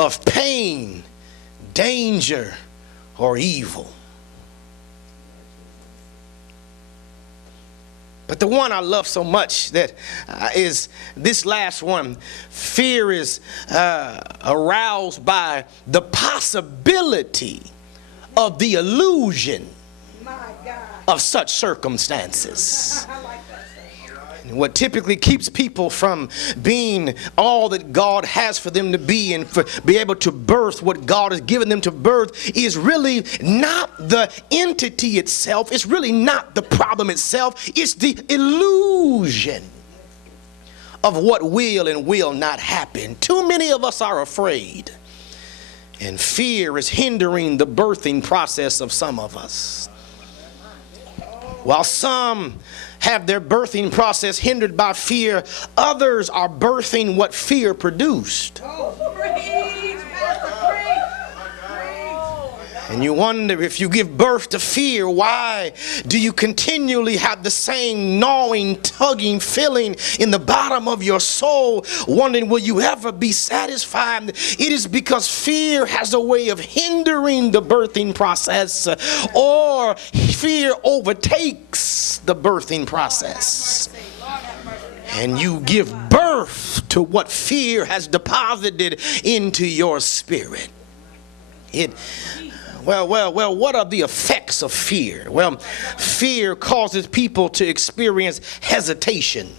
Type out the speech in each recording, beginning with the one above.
of pain, danger, or evil. But the one I love so much that is this last one. Fear is aroused by the possibility of the illusion of such circumstances. And what typically keeps people from being all that God has for them to be and for be able to birth what God has given them to birth is really not the entity itself. It's really not the problem itself. It's the illusion of what will and will not happen. Too many of us are afraid, and fear is hindering the birthing process of some of us. While some have their birthing process hindered by fear, others are birthing what fear produced. And you wonder, if you give birth to fear, why do you continually have the same gnawing, tugging feeling in the bottom of your soul, wondering, will you ever be satisfied? It is because fear has a way of hindering the birthing process, or fear overtakes the birthing process. And you give birth to what fear has deposited into your spirit. Well, what are the effects of fear? Well, fear causes people to experience hesitation.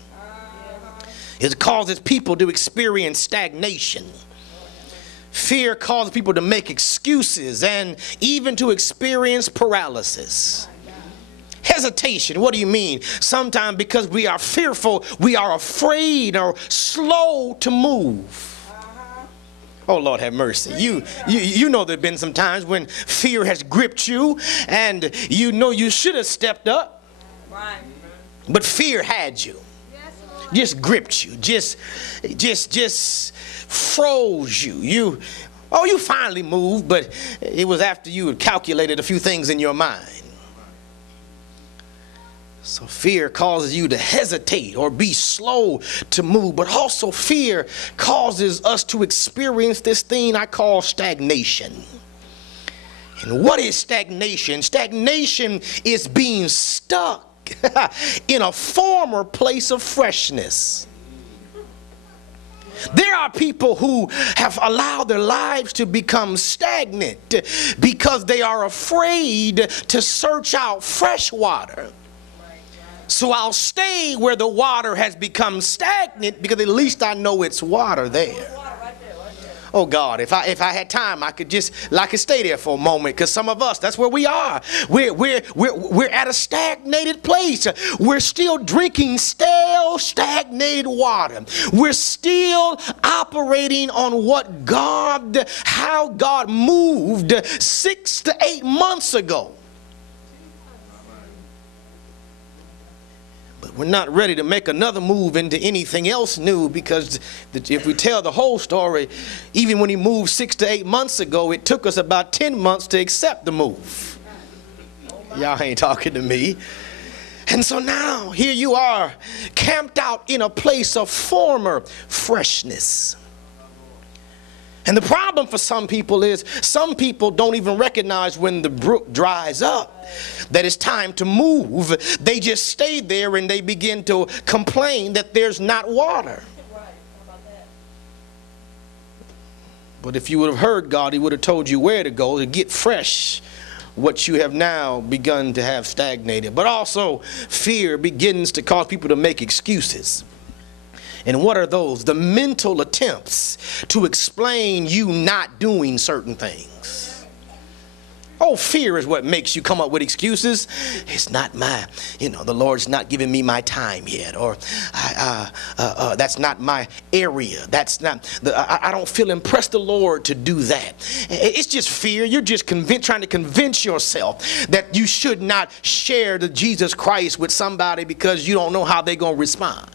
It causes people to experience stagnation. Fear causes people to make excuses and even to experience paralysis. Hesitation, what do you mean? Sometimes because we are fearful, we are afraid or slow to move. Oh, Lord have mercy. You know there have been some times when fear has gripped you and you know you should have stepped up. Right. But fear had you. Just gripped you. Just froze you. You finally moved, but it was after you had calculated a few things in your mind. So fear causes you to hesitate or be slow to move, but also fear causes us to experience this thing I call stagnation. And what is stagnation? Stagnation is being stuck in a former place of freshness. There are people who have allowed their lives to become stagnant because they are afraid to search out fresh water. So I'll stay where the water has become stagnant because at least I know it's water there. Oh God, if I had time, I could stay there for a moment, because some of us, that's where we are. We're at a stagnated place. We're still drinking stale, stagnated water. We're still operating on how God moved 6 to 8 months ago. But we're not ready to make another move into anything else new, because if we tell the whole story, even when he moved 6 to 8 months ago, it took us about 10 months to accept the move. Y'all ain't talking to me. And so now here you are, camped out in a place of former freshness. And the problem for some people is some people don't even recognize when the brook dries up that it's time to move. They just stay there and they begin to complain that there's not water. But if you would have heard God, he would have told you where to go to get fresh what you have now begun to have stagnated. But also fear begins to cause people to make excuses. And what are those? The mental attempts to explain you not doing certain things. Oh, fear is what makes you come up with excuses. It's not the Lord's not giving me my time yet. Or that's not my area. That's not, I don't feel impressed the Lord to do that. It's just fear. You're just trying to convince yourself that you should not share the Jesus Christ with somebody because you don't know how they're going to respond.